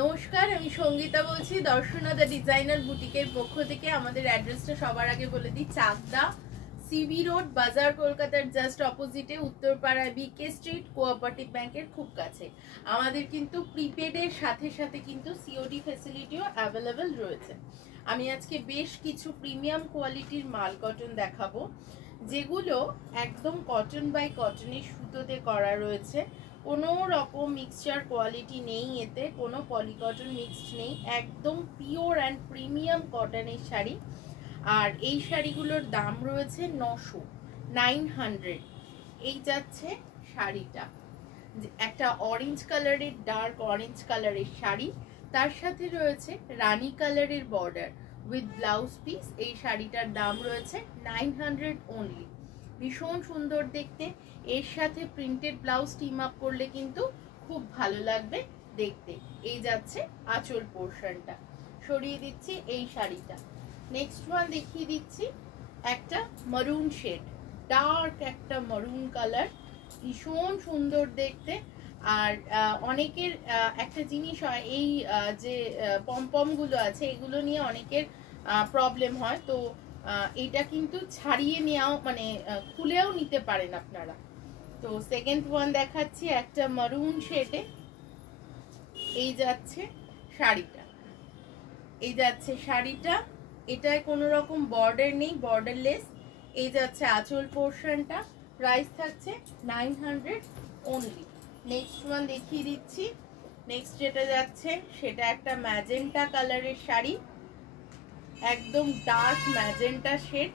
নমস্কার, আমি সঙ্গীতা বলছি দর্শনা দ্য ডিজাইনার বুটিকের পক্ষ থেকে। আমাদের অ্যাড্রেসটা সবার আগে বলে দিই, চাকদা সিবি রোড, বাজার, কলকাতার জাস্ট অপোজিটে, উত্তরপাড়া, বিকে স্ট্রিট, কোঅপারেটিভ ব্যাংকের খুব কাছে। আমাদের কিন্তু প্রিপেডের সাথে সাথে কিন্তু সিওডি ফ্যাসিলিটিও অ্যাভেলেবেল রয়েছে। আমি আজকে বেশ কিছু প্রিমিয়াম কোয়ালিটির মাল কটন দেখাবো, যেগুলো একদম কটন বাই কটনের সুতোতে করা রয়েছে। কোনো রকম মিক্সচার কোয়ালিটি নেই, এতে কোনো পলিকটন মিক্সড নেই, একদম পিওর অ্যান্ড প্রিমিয়াম কটনের শাড়ি। আর এই শাড়িগুলোর দাম রয়েছে 900। এই যাচ্ছে শাড়িটা, একটা অরেঞ্জ কালারের, ডার্ক অরেঞ্জ কালারের শাড়ি, তার সাথে রয়েছে রানী কালারের বর্ডার উইথ ব্লাউজ পিস। এই শাড়িটার দাম রয়েছে 900 অনলি। ভীষণ সুন্দর দেখতে, এর সাথে প্রিন্টেড ব্লাউজ টিম আপ করলে কিন্তু খুব ভালো লাগবে দেখতে। এই যাচ্ছে আঁচল পোর্শনটা, সরিয়ে দিচ্ছি এই শাড়িটা। নেক্সট ওয়ান দেখিয়ে দিচ্ছি, একটা মারুন শেড, ডার্ক একটা মারুন কালার, ভীষণ সুন্দর দেখতে। আর অনেকের একটা জিনিস হয়, এই যে পমপম গুলো আছে এগুলো নিয়ে অনেকের প্রবলেম হয়, তো এটা কিন্তু ছাড়িয়ে নেওয়াও মানে খুলেও নিতে পারেন আপনারা। তো সেকেন্ড ওয়ান দেখাচ্ছি, একটা মারুন শেডে। এই যাচ্ছে শাড়িটা, এই যাচ্ছে শাড়িটা, এটায় কোনো রকম বর্ডার নেই, বর্ডারলেস। এই যাচ্ছে আঁচল পোর্শনটা, প্রাইস থাকছে 900 অনলি। নেক্সট ওয়ান দেখিয়ে দিচ্ছি। নেক্সট যেটা যাচ্ছে সেটা একটা ম্যাজেন্টা কালারের শাড়ি, একদম ডার্ক ম্যাজেন্টা শেড,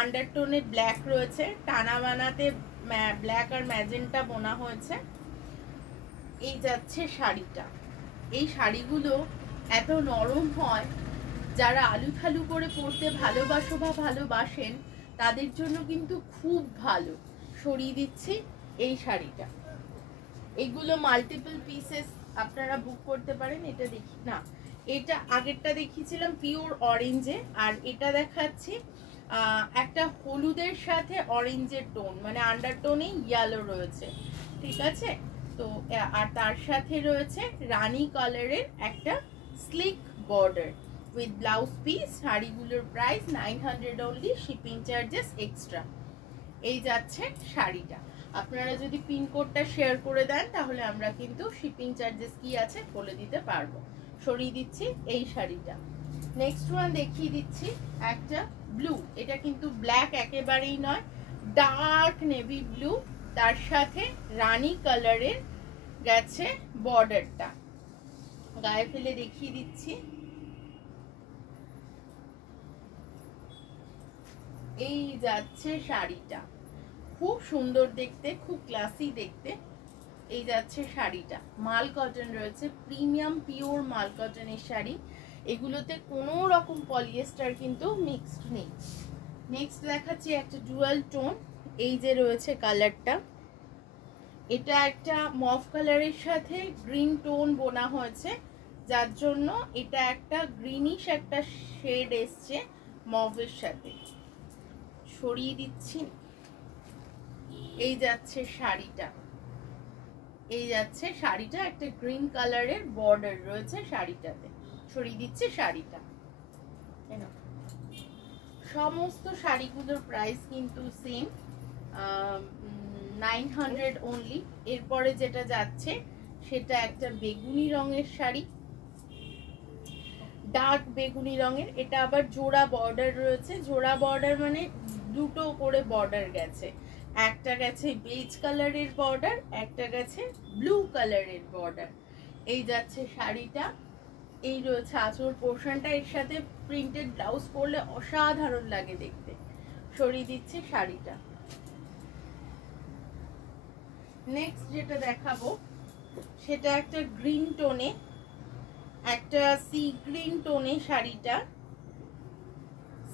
আন্ডারটোনে ব্ল্যাক রয়েছে, টানা বানাতে ব্ল্যাক আর ম্যাজেন্টা বোনা হয়েছে। এই যাচ্ছে শাড়িটা। এই শাড়িগুলো এত নরম হয়, যারা আলু থালু করে পরতে ভালোবাসো বা ভালোবাসেন তাদের জন্য কিন্তু খুব ভালো। সরিয়ে দিচ্ছি এই শাড়িটা। এগুলো মাল্টিপল পিসেস আপনারা বুক করতে পারেন। এটা দেখি না, এটা আগেরটা দেখিয়েছিলাম পিওর অরেঞ্জে, আর এটা দেখাচ্ছি একটা হলুদের সাথে অরেঞ্জের টোন, মানে আন্ডারটোনে ইয়েলো রয়েছে, ঠিক আছে। তো আর তার সাথে রয়েছে রানী কালারের একটা sleek border with blouse piece. শাড়িগুলোর price 900 only, shipping charges extra. এই যাচ্ছে শাড়িটা। আপনারা যদি পিনকোডটা শেয়ার করে দেন তাহলে আমরা কিন্তু শিপিং চার্জেস কি আছে বলে দিতে পারবো। সরিয়ে দিচ্ছি এই শাড়িটা। নেক্সট ওয়ান দেখিয়ে দিচ্ছি, একটা ব্লু, এটা কিন্তু ব্ল্যাক একেবারেই নয়, ডার্ক নেভি ব্লু, তার সাথে রানী কালারের গেছে বর্ডারটা। গায়ে ফেলে দেখিয়ে দিচ্ছি। এই যাচ্ছে শাড়িটা, খুব সুন্দর দেখতে, খুব ক্লাসি দেখতে। এই যাচ্ছে শাড়িটা, মাল কটন রয়েছে, প্রিমিয়াম পিওর মাল কটনের শাড়ি, এগুলোতে কোনো রকম পলিয়েস্টার কিন্তু মিক্সড নেই। নেক্সট দেখাচ্ছি একটা ডুয়াল টোন, এই যে রয়েছে কালারটা, এটা একটা মভ কালারের সাথে গ্রিন টোন বোনা হয়েছে, যার জন্য এটা একটা গ্রিনিশ একটা শেড এসছে মভের সাথে। সরিয়ে দিচ্ছি। এই যাচ্ছে শাড়িটা, এই যাচ্ছে শাড়িটা, একটা গ্রিন কালারের বর্ডার রয়েছে শাড়িটাতে। সরিয়ে দিচ্ছে শাড়িটা। সমস্ত শাড়িগুলোর প্রাইস কিন্তু সেম, 900 অনলি। এরপরে যেটা যাচ্ছে সেটা একটা বেগুনি রঙের শাড়ি, ডার্ক বেগুনি রঙের, এটা আবার জোড়া বর্ডার রয়েছে। জোড়া বর্ডার মানে দুটো করে বর্ডার গেছে, একটা গেছে বেজ কালারের বর্ডার, একটা গেছে ব্লু কালারের বর্ডার। এই যাচ্ছে শাড়িটা, এই রয়েছে আঁচল পোর্শনটা, এর সাথে প্রিন্টেড ব্লাউজ পরলে অসাধারণ লাগে দেখতে। সরিয়ে দিচ্ছে শাড়িটা। নেক্সট যেটা দেখাবো সেটা একটা গ্রিন টোনে, একটা সি গ্রিন টোনে শাড়িটা,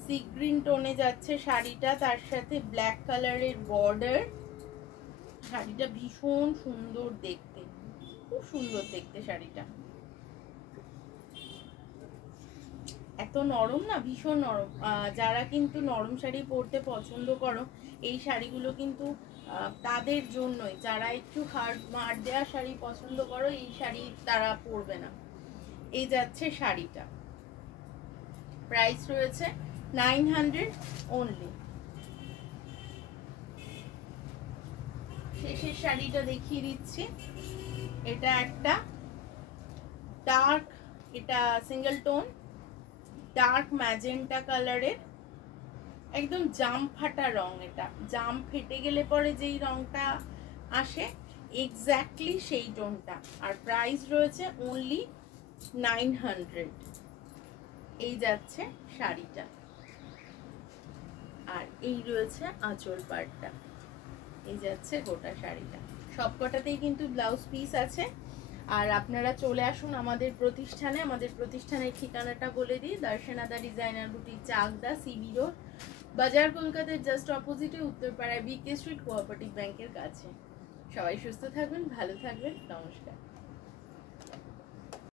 সি গ্রিন টোনে যাচ্ছে শাড়িটা, তার সাথে ব্ল্যাক কালারের বর্ডার। শাড়িটা ভীষণ সুন্দর দেখতে, খুব সুন্দর দেখতে শাড়িটা, এত নরম না, ভীষণ নরম। যারা কিন্তু নরম শাড়ি পরতে পছন্দ করো, এই শাড়িগুলো কিন্তু তাদের জন্যই। যারা একটু হার্ড মার দেওয়া শাড়ি পছন্দ করো, এই শাড়ি তারা পরবে না। এই যাচ্ছে শাড়িটা, প্রাইস রয়েছে 900 অনলি। শেষের শাড়িটা দেখিয়ে দিচ্ছি, এটা একটা ডার্ক, এটা সিঙ্গেল টোন ডার্ক ম্যাজেন্টা কালারের, একদম জাম ফাটা রং। এটা জাম ফেটে গেলে পরে যেই রংটা আসে এক্স্যাক্টলি সেই টোনটা। আর প্রাইস রয়েছে অনলি 900। এই যাচ্ছে শাড়িটা, আর এই রয়েছে আঁচল পাড়টা, এই যাচ্ছে গোটা শাড়িটা। সবকটাতেই কিন্তু ব্লাউজ পিস আছে। আর আপনারা চলে আসুন আমাদের প্রতিষ্ঠানে। আমাদের প্রতিষ্ঠানের ঠিকানাটা বলে দিই, দর্শনাদা designer boutique, Chakdah, CB road, বাজার কলকাতার জাস্ট অপোজিটে, উত্তরপাড়ায় বিকে স্ট্রিট, কোঅপারেটিভ ব্যাংকের কাছে। সবাই সুস্থ থাকবেন, ভালো থাকবেন, নমস্কার।